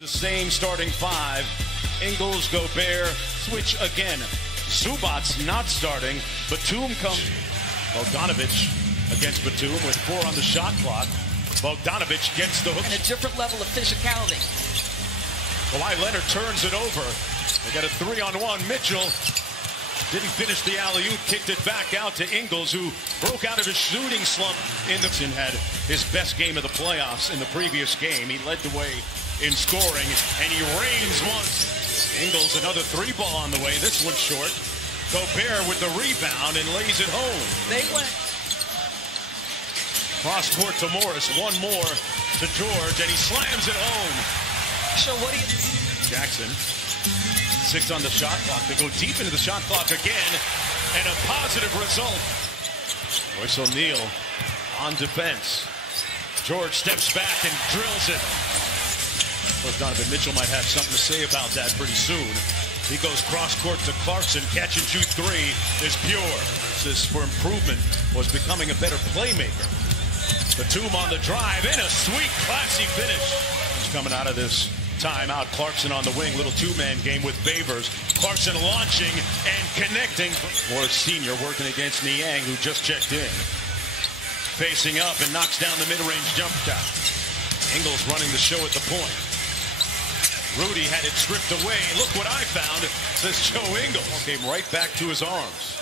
The same starting five. Ingles, Gobert, switch again. Zubac's not starting. Batum comes. Bogdanovic against Batum with 4 on the shot clock. Bogdanovic gets the hook. And a different level of physicality. Kawhi Leonard turns it over. They got a 3-on-1. Mitchell didn't finish the alley-oop, kicked it back out to Ingles, who broke out of his shooting slump in the... Had his best game of the playoffs in the previous game. He led the way in scoring, and he reigns once. Ingles, another 3-ball on the way. This one's short. Gobert with the rebound and lays it home. They went. Cross court to Morris. One more to George, and he slams it home. So what do you... Jackson, 6 on the shot clock. They go deep into the shot clock again, and a positive result. Royce O'Neal on defense. George steps back and drills it. Well, Donovan Mitchell might have something to say about that pretty soon. He goes cross-court to Clarkson. Catch and shoot 3 is pure. This for improvement was becoming a better playmaker. Batum on the drive and a sweet, classy finish. He's coming out of this timeout. Clarkson on the wing. Little two-man game with Favors. Clarkson launching and connecting. Morris Sr. working against Niang, who just checked in. Facing up and knocks down the mid-range jump shot. Ingles running the show at the point. Rudy had it stripped away. Look what I found, says Joe Ingles. Came right back to his arms.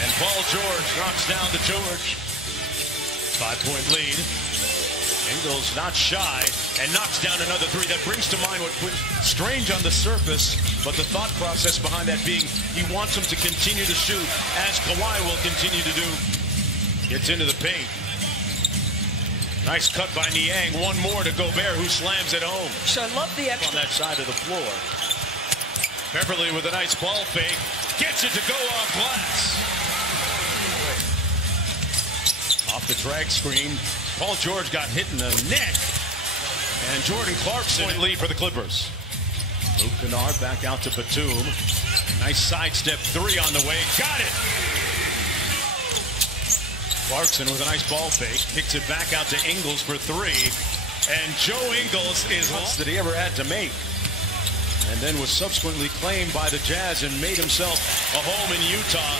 And Paul George knocks down to George. 5-point lead. Ingles not shy and knocks down another 3. That brings to mind what was strange on the surface, but the thought process behind that being he wants him to continue to shoot, as Kawhi will continue to do. Gets into the paint. Nice cut by Niang. One more to Gobert, who slams it home. So I love the extra. On that side of the floor. Beverly with a nice ball fake. Gets it to go off glass. Off the drag screen. Paul George got hit in the neck. And Jordan Clarkson lead for the Clippers. Luke Kennard back out to Batum. Nice sidestep 3 on the way. Got it! Clarkson with a nice ball fake, kicks it back out to Ingles for 3, and Joe Ingles is lost that he ever had to make, and then was subsequently claimed by the Jazz and made himself a home in Utah.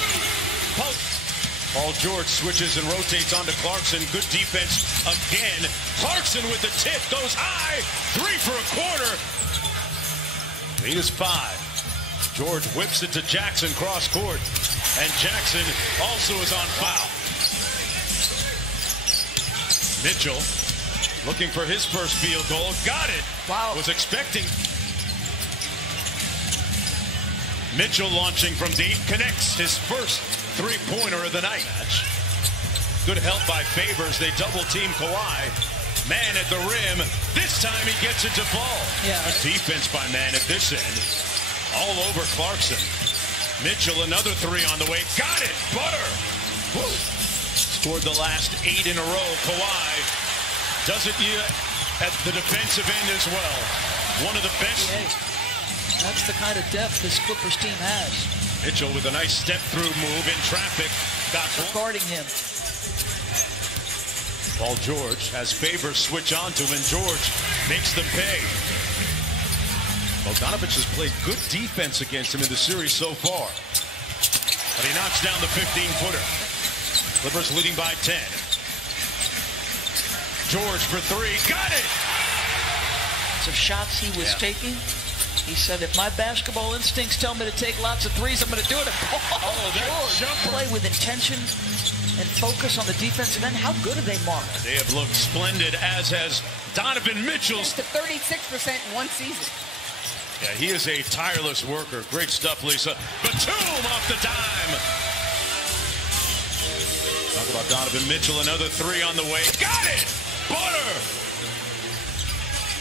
Paul George switches and rotates onto Clarkson. Good defense again. Clarkson with the tip, goes high, 3 for a quarter. Lead is 5. George whips it to Jackson cross court, and Jackson also is on foul. Mitchell looking for his first field goal. Got it. Wow. Was expecting. Mitchell launching from deep. Connects his first 3-pointer of the night. Good help by Favors. They double team Kawhi. Man at the rim. This time he gets it to Paul. Yeah. Good defense by Man at this end. All over Clarkson. Mitchell another 3 on the way. Got it. Butter. Woo. Scored the last 8 in a row. Kawhi does it at the defensive end as well. One of the best. That's the kind of depth this Clippers team has. Mitchell with a nice step-through move in traffic. Got guarding him. Paul George has Favors switch on to him, and George makes them pay. Bogdanovic has played good defense against him in the series so far. But he knocks down the 15-footer. Clippers leading by 10. George for 3. Got it! So shots he was taking. He said, if my basketball instincts tell me to take lots of 3s, I'm going to do it. George, play with intention and focus on the defensive end. How good are they, Mark? They have looked splendid, as has Donovan Mitchell. To 36% in one season. Yeah, he is a tireless worker. Great stuff, Lisa. Batum off the dime. Talk about Donovan Mitchell, another 3 on the way. Got it! Butter!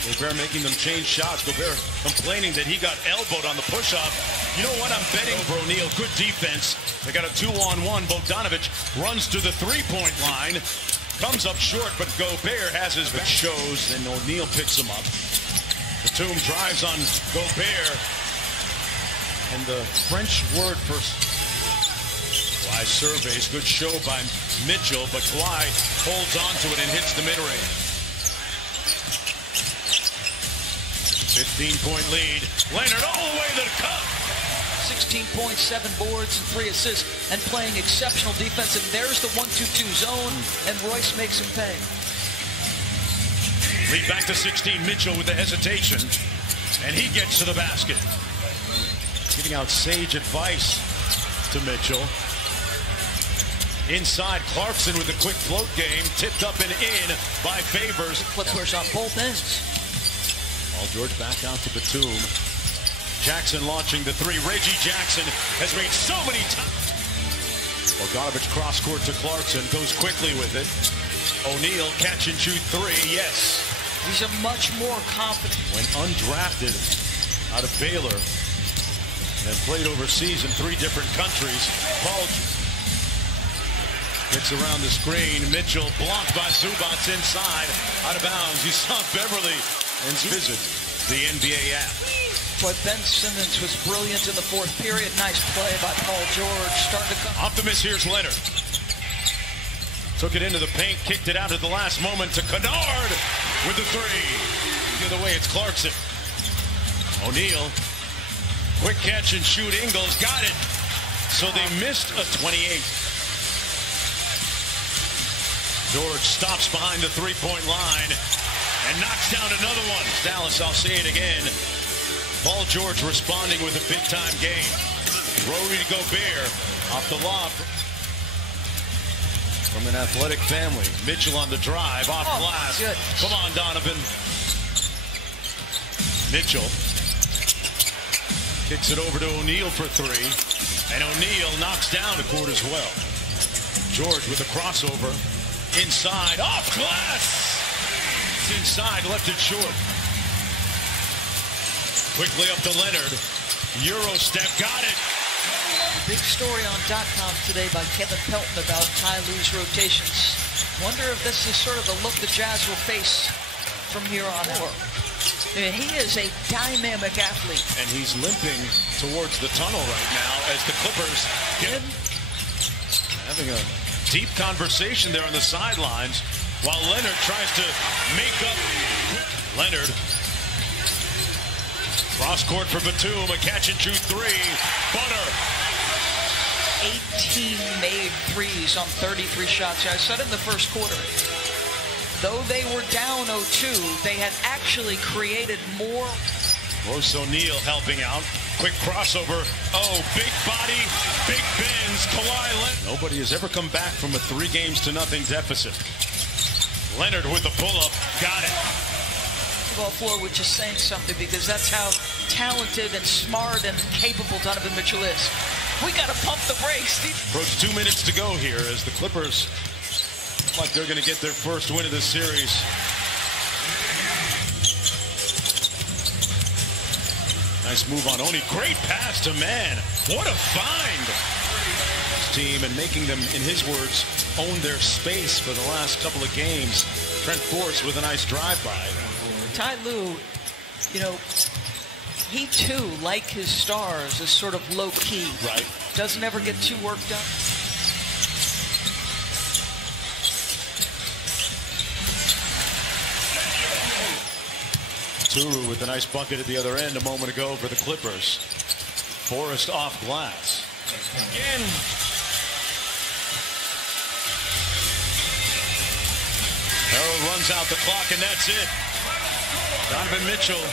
Gobert making them change shots. Gobert complaining that he got elbowed on the push-up. You know what? I'm betting O'Neal. Good defense. They got a 2-on-1. Bogdanovic runs to the 3-point line. Comes up short, but Gobert has his back. Shows, then O'Neal picks him up. Batum drives on Gobert. And the French word for Kawhi surveys. Good show by Mitchell, but Kawhi holds on to it and hits the mid-range. 15-point lead. Leonard all the way to the cup. 16 points, 7 boards, and 3 assists, and playing exceptional defense. And there's the 1-2-2 zone, and Royce makes him pay. Lead back to 16. Mitchell with the hesitation, and he gets to the basket. Giving out sage advice to Mitchell. Inside, Clarkson with a quick float game, tipped up and in by Favors. Clippers on both ends. Paul George back out to Batum. Jackson launching the 3. Reggie Jackson has made so many times. Bogdanovich cross court to Clarkson, goes quickly with it. O'Neal catch and shoot 3, yes. He's a much more confident. When undrafted out of Baylor and played overseas in 3 different countries, Paul gets around the screen. Mitchell blocked by Zubats inside, out of bounds. You saw Beverly and visit the NBA app. But Ben Simmons was brilliant in the 4th period. Nice play by Paul George. Starting to come. Optimist, here's Leonard. Took it into the paint, kicked it out at the last moment to Kennard with the 3. The other way, it's Clarkson. O'Neal, quick catch and shoot. Ingles got it. So they missed a 28. George stops behind the 3-point line and knocks down another one. Dallas, I'll say it again. Paul George responding with a big-time game. Rudy Gobert off the lob from an athletic family. Mitchell on the drive, off glass. Good. Come on, Donovan. Mitchell kicks it over to O'Neal for 3. And O'Neal knocks down a court as well. George with a crossover. Inside, off glass. It's inside, left it short. Quickly up to Leonard. Euro step, got it. Big story on .com today by Kevin Pelton about Ty Lue's rotations. Wonder if this is sort of the look the Jazz will face from here on out. He is a dynamic athlete. And he's limping towards the tunnel right now as the Clippers get having a deep conversation there on the sidelines while Leonard tries to make up. Leonard. Cross court for Batum, a catch and shoot 3. Butter. 18 made threes on 33 shots. I said in the first quarter, though they were down 0-2, they had actually created more. Royce O'Neal helping out. Quick crossover. Oh, big body, big bends. Kawhi Leonard. Nobody has ever come back from a 3-0 deficit. Leonard with the pull-up. Got it. Basketball floor, which is saying something because that's how talented and smart and capable Donovan Mitchell is. We got to pump the brakes. Approach 2 minutes to go here as the Clippers look like they're going to get their first win of this series. Nice move on Oni. Great pass to Man. What a find. This team and making them, in his words, own their space for the last couple of games. Trent Forrest with a nice drive-by. Ty Lue, you know, he too, like his stars, is sort of low-key. Right. Doesn't ever get too worked up. Turu with a nice bucket at the other end a moment ago for the Clippers. Forrest off glass. Again. Harold runs out the clock, and that's it. Donovan Mitchell